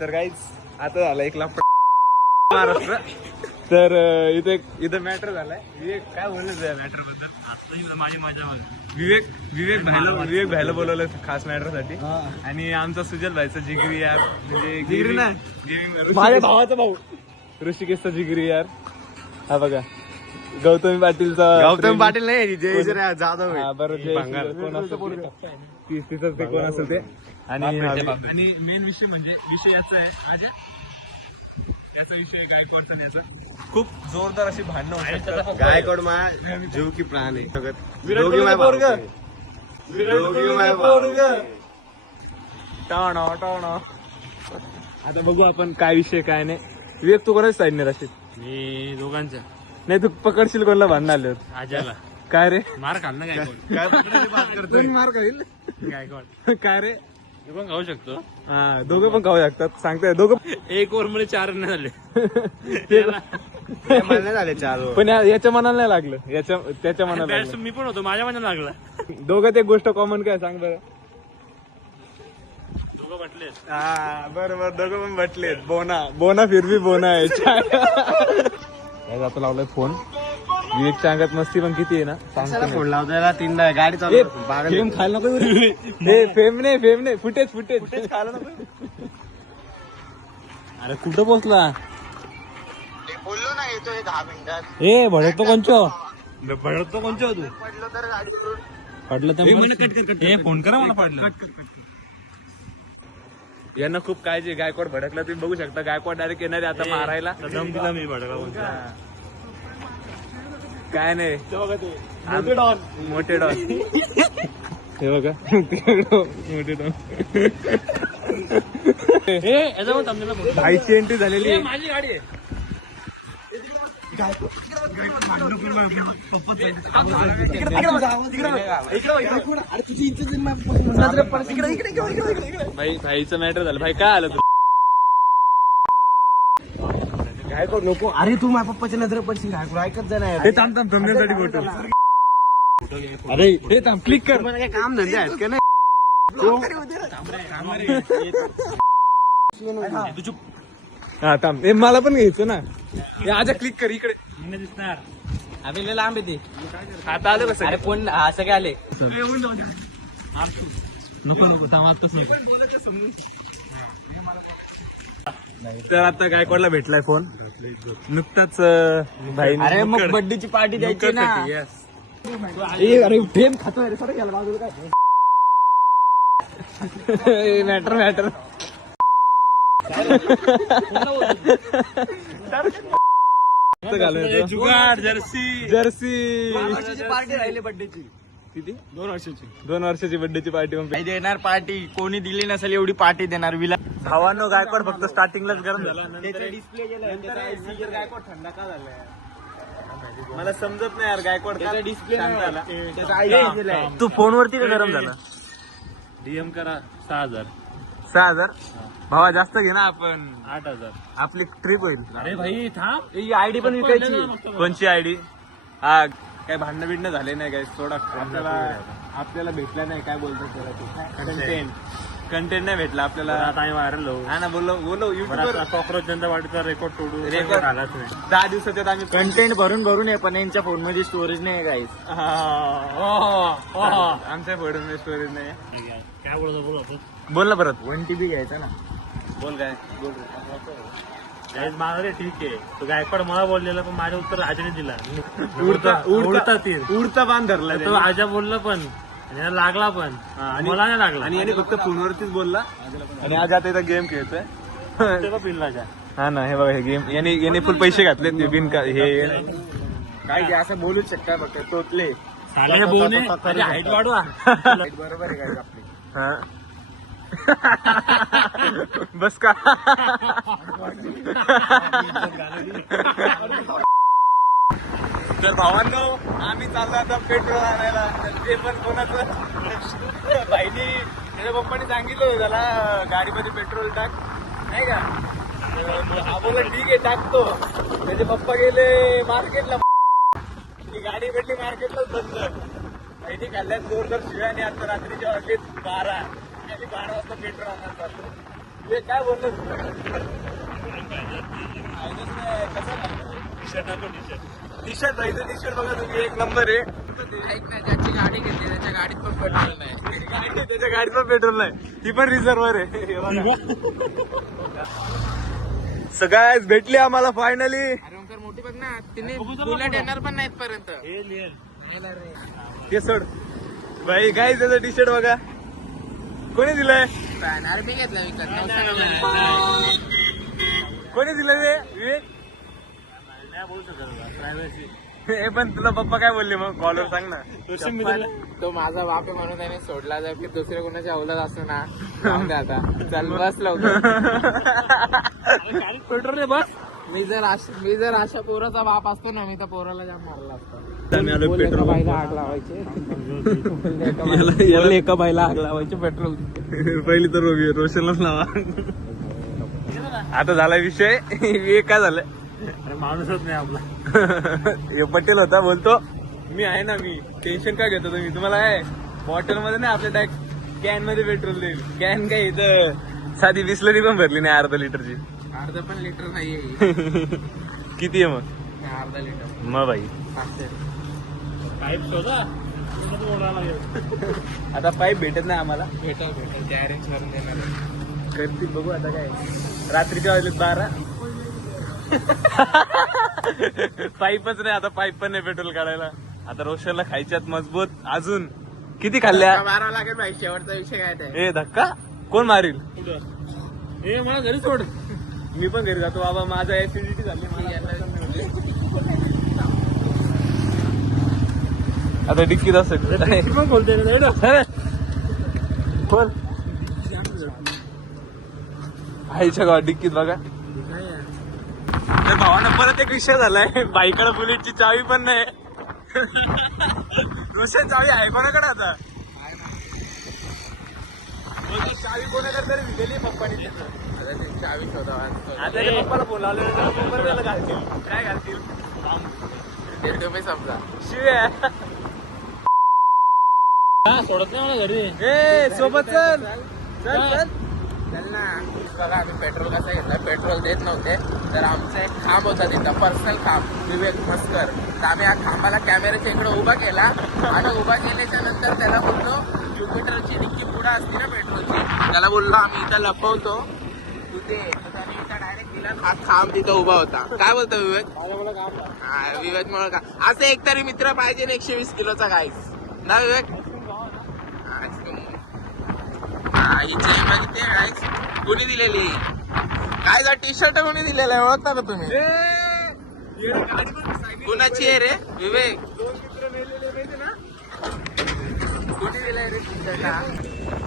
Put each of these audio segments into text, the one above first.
तर गाईज आता झाला एक लाख महाराष्ट्र. तर इथे मॅटर झालाय. विवेक काय बोलायचं या मॅटर बद्दल? आता माझी मजा बघ. विवेक भाईला बोलवलं खास मॅटर साठी. आणि आमचा सुजल भाईचा जिगरी यार, म्हणजे जिगरी नाही, माझ्या भावाचा भाऊ ऋषिकेशचा जिगरी यार. हा बघा गौतमी पाटील नाही, जय जाधव. बरं तिथंच ते कोण असेल ते. आणि मेन विषय म्हणजे विषय याचा आहे याचा विषय गायकवाडचा. खूप जोरदार अशी भांडणं होतात. गायकवाड माझा जीव की प्राण आहे. आता बघू आपण काय विषय काय नाही. विवेक तू कोणाच साईड नाही राशील? मी दोघांच्या नाही तू पकडशील कोणाला भांडण आले आज्याला काय रे? मार खाल ना गायकवाड. मार खाईल गायकवाड काय रे? हे पण खाऊ शकतो. हा दोघं पण खाऊ शकतात. सांगताय दोघं एक ओव्हर मध्ये 4 रन झाले. झाले 4. पण याच्या मनाला नाही लागलं, त्याच्या मनाला लागलं. बॅट्स मी पण होतो, माझ्या मनाला लागला. दोघं एक गोष्ट कॉमन काय सांग बरं? दोघं म्हटले हा बरोबर, दोघं पण भेटलेत. बोना फिर भी बोना आहे. आता लावलाय फोन. विवेकच्या अंगात मस्ती पण किती आहे ना, सांगतो फोन लावतो 3दा गाडी चालू. फेम खायला नको. फेम नाही फुटेज खायला नको. अरे कुठं पोहोचला? बोललो ना येतोय 10 मिनिटात. ए भडकतो कोणचो तू पडलो तर गाडीवरून. पडलं तर फोन करा मला. पडलं यांना खूप काळजी. गायकवाड भडकला तुम्ही बघू शकता. गायकवाड डायरेक्ट येणार आता मारायला. दम दिला मी भडका. काय नाही मोठे डॉन हे बघा मोठे डॉन. भाईची एंट्री झालेली आहे. माझी गाडी आहे. भाईचं मॅटर झालं. भाई काय आलं? गायकवाड नको. अरे तू माझ्या पप्पाच्या नजर पडशील. गायकवाड ऐकत जा नाही. हे थांब थांबण्यासाठी फोटो. अरे हे थांब क्लिक कर. मला काय काम धंदे आहेत का नाही? हा थांब. हे मला पण घ्यायचं ना. हे आजा क्लिक कर इकडे. दिसणार आम्ही लांब येते. आता आलं कसं? अरे कोण असं काय आले? नको थांब आताच तर आता गायकवाडला भेटलाय फोन नुकताच. भाई अरे मग बर्थडेची पार्टी द्यायची ना. अरे फेम खातोय रे. सर बाजूला काय मॅटर जुगाड जर्सी पार्टी राहिली बर्थडेची. किती? 2 वर्षाची बर्थडेची पार्टी. पण देणार पार्टी. कोणी दिली नसेल एवढी पार्टी देणार. विला भावांनो गायकवाड फक्त स्टार्टिंगलाच गरम झाला. डिस्प्ले गायकवाड थंड का झालाय? मला समजत नाही यार गायकवाड का डिस्प्ले डिस्प्ले. तू फोनवरती का गरम झाला? डीएम करा 6000. 6000 भावा जास्त घे ना. आपण 8000. आपली ट्रिप होईल. अरे भाई थांब. ही आयडी पण विकायची. कोणची आयडी? हा काय भांडणं बिडणं झाले नाही काय? थोडा आपल्याला भेटला नाही. काय बोलतो? कंटेंट नाही भेटला आपल्याला. आता आम्ही व्हायरल होऊ. हा ना बोलो युट्यूबर. कॉक्रोच जनता पार्टीचा रेकॉर्ड तोडू. रेकॉर्ड आलाच नाही. 10 दिवसाच्यात आम्ही कंटेंट भरून आहे. पण यांच्या फोन मध्ये स्टोरेज नाही गाईस. आमच्या फोटो स्टोरेज नाही. काय बोलतो बोल ना परत. 1 TB घ्यायचा ना. बोल काय माझा ठीक आहे. तो गायकवाड मला बोललेला, पण माझं उत्तर आजाने दिला. उडता तीर. उडता बांध धरला. तो आजा बोलला पण आणि याला लागला पण. मला नाही लागला. आणि याने फक्त फोनवरतीच बोलला. आणि आज आता इथं गेम खेळतोय. तेव्हा पिल्ला जा. हा ना हे बघा हे गेम याने फुल पैसे घातले. बिन हे काय असं बोलूच शकता फक्त तोतले. हाईट वाढवा. बरोबर आहे काय आपली. हा बस का? तर भावांनो आम्ही चाललो आता पेट्रोल आणायला. ते पण कोणाचं भाईनी त्याच्या पप्पानी सांगितलं त्याला गाडीमध्ये पेट्रोल टाक नाही का. हा बोला ठीक आहे टाकतो. त्याचे पप्पा गेले मार्केटला. ती गाडी भेटली मार्केटलाच बंद. माहिती खाल्ल्यात जोरदार शिव्या. आणि आता रात्रीच्या वाजलेत 12 वाजता पेट्रोल आणायला चालतो. हे काय बोललो टी शर्ट पाहिजे टी शर्ट बघा तुम्ही एक नंबर आहे. ऐक ना, ज्याची गाडी घेतली त्याच्या गाडीत पण पेट्रोल नाही. त्याच्या गाडीत पण पेट्रोल नाही, ती पण रिझर्वर आहे. हे बघा. सगळ्याच भेटली आम्हाला फायनली. अरे ओंकार मोठी बघ ना, तिने बुलेट येणार पण नाहीत पर्यंत. ते सोड भाई. काय त्याचं टी शर्ट बघा कोणी दिलंय, अरे मी घेतला विकत 900. कोणी दिलं ते विवेक. नाही बोलू शकत प्रायव्हसी. हे पण तुला पप्पा काय बोलले मग कॉलर सांग ना. तो माझा बाप आहे म्हणून त्याने सोडला, जर की दुसऱ्या कोणाच्या अवलाद असतो ना. जाऊन दे आता, चल बस लवकर. पेट्रोल आहे बस. मी जर अशा पोराचा बाप असतो ना, मी तर पोराला जाम मारला असतो. पेट्रोल बाईला आग लावायचे. एका बाईला आग लावायची पेट्रोल. पहिली तर रोशनलाच लावा. आता झाला विषय. विवेक काय झालं, अरे माणूसच नाही आपला. हे पटेल होता, बोलतो मी आहे ना, मी टेन्शन काय घेतो तुम्ही, तुम्हाला काय बॉटल मध्ये नाही आपल्या डायरेक्ट कॅन मध्ये पेट्रोल देईल. कॅन काय इथं साधी बिस्लरी पण भरली नाही अर्धा लिटरची. अर्धा पण लिटर नाहीये. किती आहे मग अर्धा लिटर मग बाई. 500. पाईप शोधा. तुला ओढायला लागेल. आता पाईप भेटत नाही आम्हाला. भेटल ते अरेंज करून देणार आहे. करतील बघू आता काय. रात्रीच्या वाजलेत 12. पाईपच नाही आता, पाईप पण नाही पेट्रोल काढायला. आता रोशनला खायच्यात मजबूत. अजून किती खाल्ल्या. मारावं लागेल भाई, शेवटचा विषय काय ते. ए धक्का कोण मारील. हे मला घरी सोड. मी पण घरी जातो बाबा, माझा ऍसिडिटी झाली. आता डिक्कीत असेल पण बोलते ना. बोल. आईच्या गावात डिक्कीत बघा. तर भावानं परत एक विषय झालाय, बाईकडे बुलेटची चावी पण नाही. रोशन चावी आहे कोणाकडे आता. चावी कोणाकडे तरी गेली पप्पानी. चावी शोधावा. आता हे पप्पाला बोलावलं पप्पा घालतील. काय घालतील ते तुम्ही समजा. शिव्या. सोडत नाही मला घरी. ए सोबत चल चल चल. चल ना. बघा आम्ही पेट्रोल कसं घेतलं, पेट्रोल देत नव्हते तर आमचा एक खांब होता तिथं, पर्सनल खांब, विवेक मस्कर. तर आम्ही या खांबाला कॅमेऱ्याच्या इकडे उभा केला आणि उभा केल्याच्या नंतर त्याला बोललो ज्युपिटरची डिक्की पुढं असते ना पेट्रोलची, त्याला बोललो आम्ही इथं लपवतो तू दे. तर त्याने इथं डायरेक्ट दिला, हा खांब तिथं उभा होता. काय बोलतो विवेक. हा विवेक मुळे का असं एकतरी मित्र पाहिजे ना 120 किलोचा गाईस ना विवेक. ते गाईस कोणी दिलेली, काय टी शर्ट कोणी दिलेला आहे ओळखता का तुम्ही. कुणाची आहे रे विवेक. कोणी दिलाय रे टी शर्ट.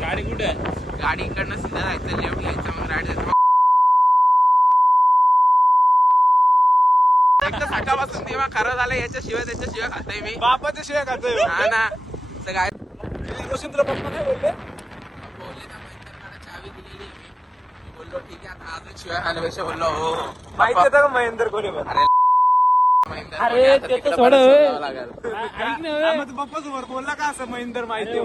गाडी कुठे आहे. गाडी इकडनं सीधा जायचं, लेफ्ट घ्यायचं, मग राईट जायचं. सकाळपासून तेव्हा खरं झालं याच्याशिवाय त्याच्याशिवाय खातोय मी. बापाच्या शिवाय खातोय. हा ना. तर काय रोशन तुला पप्पा काय बोलले. बोलले ना, चावी दिलेली आहे मी. बोललो ठीक आहे, आता अजून शिवाय खाण्यापेक्षा बोललो हो माहिती होतं का महेंद्र कोणी पण. अरे ते तर सोड. पप्पा समोर बोलला का असं महेंद्र माहिती.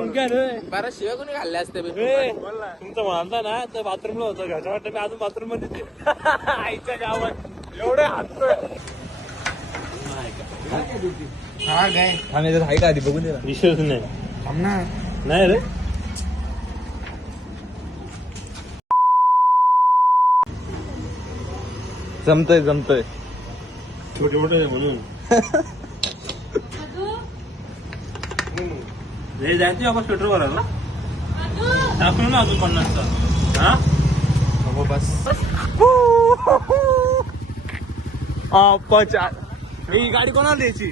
बरं शिवाय कोणी खाल्ले असते बे? तुमचं म्हणता ना तर बाथरूमला होतं. घरच्या वाटतं मी अजून बाथरूम मध्ये. आईच्या गावात एवढे हात. हा काय आहे का आधी बघून दे. विषयच नाही. थांब ना. नाही रे. जमतय जमतय. छोटे मोठे आहे म्हणून. हे जायचं बाबा स्वेटर वर ना टाकून ना अजून 50चा. हा बस ही गाडी कोणाला द्यायची.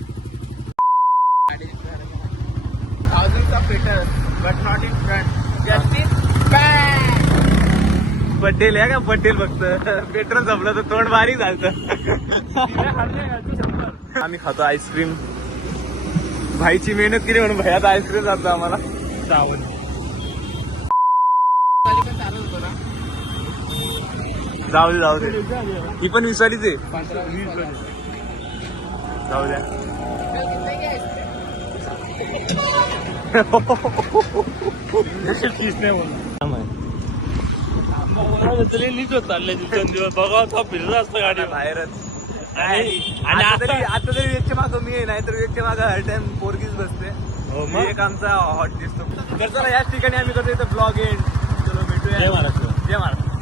1000 of liters, but not in front. Just in back. Patel आहे का पटेल. फक्त पेट्रोल संपलं तर तोंड बारीक झालं. आम्ही खातो आईस्क्रीम. भाईची मेहनत केली म्हणून भैयात आईस्क्रीम जातो आम्हाला. जाऊ दे जाऊ दे. ही पण विसरलीच आहे. 15-20 जाऊ द्या. फीस नाही म्हणून. नीट होत चालले दिवस बघा फिरत असतं गाडी बाहेरच आणि आता तरी वेगच्या मागं मी आहे, नाही तर वेगच्या मागं हर टाइम पोरगीच बसते. हो मग? एक आमचा हॉट दिसतो. तर चला याच ठिकाणी आम्ही करतो इथं ब्लॉग एंड. चलो भेटूया. जय महाराष्ट्र. जय महाराष्ट्र.